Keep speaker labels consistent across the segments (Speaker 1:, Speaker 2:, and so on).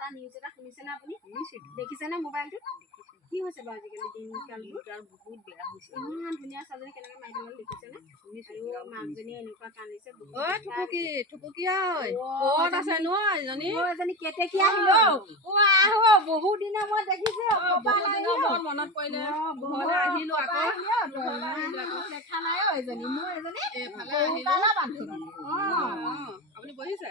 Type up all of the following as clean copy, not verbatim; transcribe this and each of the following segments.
Speaker 1: এটা নিউজ এটা শুনিছেনে আপুনি? দেখিছেনে মোবাইলটোত? কি হৈছে বাৰু আজিকালি দিনকালবোৰ বহুত বেয়া হৈছে। ইমান ধুনীয়া ছোৱালীজনী কেনেকৈ মাৰি পেলালে দেখিছেনে? আৰু মাকজনীয়ে এনেকুৱা কান্দিছে। এজনী কেতেকী আহিল বহুত দিনৰ মই দেখিছো
Speaker 2: মনত পৰিলে
Speaker 1: দেখা নাই এজনী মোৰ এজনী
Speaker 2: আপুনি বহিছে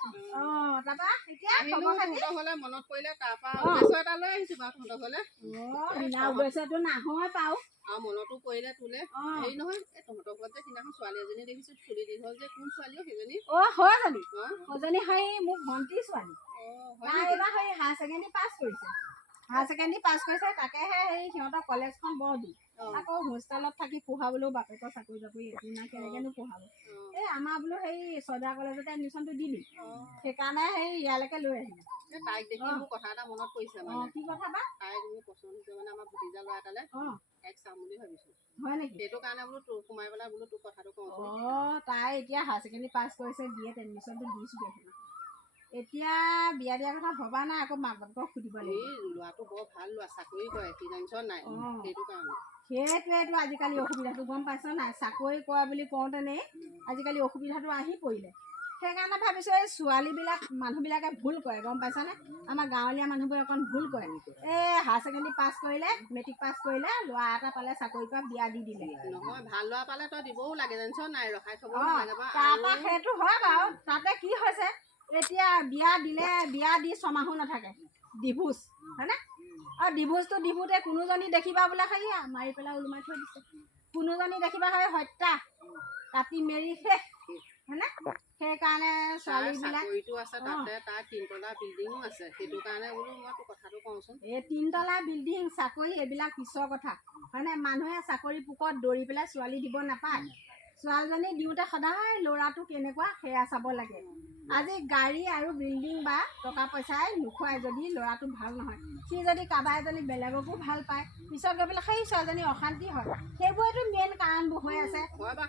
Speaker 2: মনত পৰিলে তাৰপৰা এটা লৈ আহিছো বাৰু তহঁতৰ ঘৰলে
Speaker 1: উদ্দেশ্যটো নহয় পাও
Speaker 2: আৰু মনতো পৰিলে তোলে হেৰি নহয় তহঁতৰ ঘৰত যে সিদিনাখন ছোৱালী এজনী দেখিছো চুলি দীঘল যে কোন ছোৱালীও সেইজনী
Speaker 1: সজনী সেই মোৰ ভণ্টি ছোৱালী এইবাৰ সেই হায়াৰ ছেকেণ্ডেৰী পাছ কৰিছে তাকেহে সেই সিহঁতৰ কলেজখন বৰ দূৰ আকৌ হোষ্টেলত থাকি পঢ়াবলৈও বাপেকৰ চাকৰি বাকৰি একো নাই কেনেকেনো পঢ়াব এই আমাৰ বোলো সেই চৰ্দাৰ কলেজতে এডমিশ্যনটো দিলি সেইকাৰণে সেই ইয়ালৈকে লৈ আহিলো
Speaker 2: তাইক দেখি মোৰ কথা এটা মনত পৰিছে মানে
Speaker 1: কি কথা বা
Speaker 2: তাইক মোৰ পচন্দ হৈছে মানে আমাৰ ভতিজা ল'ৰা এটালে তাইক চাম বুলি ভাবিছো
Speaker 1: হয় নেকি
Speaker 2: সেইটো কাৰণে বোলো তোৰ সোমাই পেলাই বোলো তোৰ কথাটো কওঁ
Speaker 1: তাই এতিয়া হায়াৰ ছেকেণ্ডেৰী পাছ কৰিছে বিএত এডমিশ্যনটো দিছোগে এতিয়া বিয়া দিয়া কথা ভবা নাই আকৌ মাক বাপেকক সুধিব লাগিব
Speaker 2: ল'ৰাটো বৰ ভাল ল'ৰা চাকৰি কৰে টেনশ্যন নাই সেইটো কাৰণে
Speaker 1: সেইটোৱেইটো আজিকালি অসুবিধাটো গম পাইছ নাই চাকৰি কৰা বুলি কওঁতেনে আজিকালি অসুবিধাটো আহি পৰিলে সেইকাৰণে ভাবিছোঁ এই ছোৱালীবিলাক মানুহবিলাকে ভুল কৰে গম পাইছনে আমাৰ গাঁৱলীয়া মানুহবোৰে অকণ ভুল কৰে এই হায়াৰ ছেকেণ্ডেৰী পাছ কৰিলে মেট্ৰিক পাছ কৰিলে ল'ৰা এটা পালে চাকৰি কৰা বিয়া দি দিলে
Speaker 2: নহয় ভাল ল'ৰা পালে তই দিবও লাগে টেনশ্যন নাই ৰখাই থ'ব লাগে
Speaker 1: তাৰপৰা সেইটো হয় বাৰু তাতে কি হৈছে এতিয়া বিয়া দিলে বিয়া দি ছমাহো নাথাকে ডিভোৰ্চ হয়নে আৰু ডিভোৰ্চটো দিবুতে কোনোজনী দেখিবা বোলে সেয়া মাৰি পেলাই ওলোমাই থৈ দিছে কোনোজনী দেখিবা হয় হত্যা কাটি মেৰি শেষ হয়নে সেইকাৰণে ছোৱালীবিলাক
Speaker 2: আছে তাতে তাৰ 3তলা বিল্ডিঙো আছে সেইটো কাৰণে বোলো মই তোৰ কথাটো কওঁচোন
Speaker 1: এই 3তলা বিল্ডিং চাকৰি এইবিলাক পিছৰ কথা হয়নে মানুহে চাকৰি পোকত দৌৰি পেলাই ছোৱালী দিব নাপায় ছোৱালীজনী দিওঁতে সদায় ল'ৰাটো কেনেকুৱা সেয়া চাব লাগে আজি গাড়ী আৰু বিল্ডিং বা টকা পইচাই নোখোৱাই যদি ল'ৰাটো ভাল নহয় সি যদি কাৰোবাৰ এজনী বেলেগকো ভাল পায় পিছত গৈ পেলাই সেই ছোৱালীজনী অশান্তি হয় সেইবোৰেতো মেইন কাৰণবোৰ হৈ আছে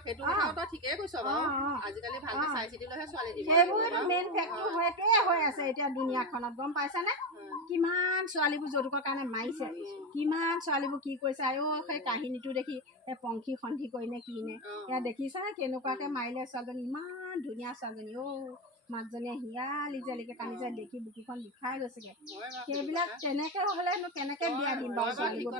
Speaker 1: সেইবোৰেতো মেইন ফেক্টৰ সেইটোৱে হৈ আছে এতিয়া দুনিয়াখনত গম পাইছানে কিমান ছোৱালীবোৰ যৌতুকৰ কাৰণে মাৰিছে কিমান ছোৱালীবোৰ কি কৰিছে আৰু সেই কাহিনীটো দেখি সেই পংখী সন্ধি কৰিনে কি নে এয়া দেখিছানে কেনেকুৱাকৈ মাৰিলে ছোৱালীজনী ইমান ধুনীয়া ছোৱালীজনী মাকজনীয়ে হিয়ালি যেলিকে কান্দিছে দেখি বুকুখন বিষাই গৈছেগে সেইবিলাক তেনেকে হলেনো কেনেকে বিয়া দিম বাৰু ছোৱালীবোৰ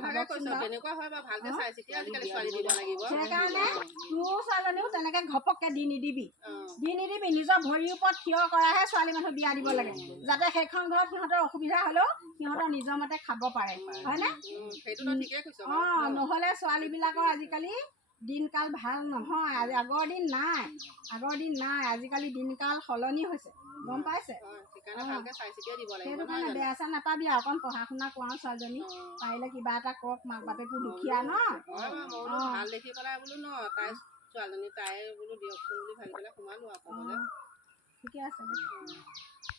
Speaker 1: সেইকাৰণে তোৰ ছোৱালীজনীও তেনেকে ঘপককে দি নিদিবি নিজৰ ভৰিৰ ওপৰত থিয় কৰাহে ছোৱালী মানুহ বিয়া দিব লাগে যাতে সেইখন ঘৰত সিহঁতৰ অসুবিধা হলেও সিহঁতৰ নিজৰ মতে খাব পাৰে হয়নে নহলে ছোৱালীবিলাকৰ আজিকালি দিনকাল ভাল নহয় আগৰ দিন নাই আজিকালি দিনকাল সলনি হৈছে গম পাইছে সেইটো কাৰণে বেয়া চেয়া নাপাবি অকণ পঢ়া শুনা কৰাওঁ ছোৱালীজনী পাৰিলে কিবা এটা কৰক মাক বাপেকো দুখীয়া ন
Speaker 2: ভাল দেখি পেলাই বোলো ন তাই ছোৱালীজনী তাই বোলো দিয়কচোন বুলি ভাবি পেলাই সোমালো আকৌ
Speaker 1: ঠিকে আছে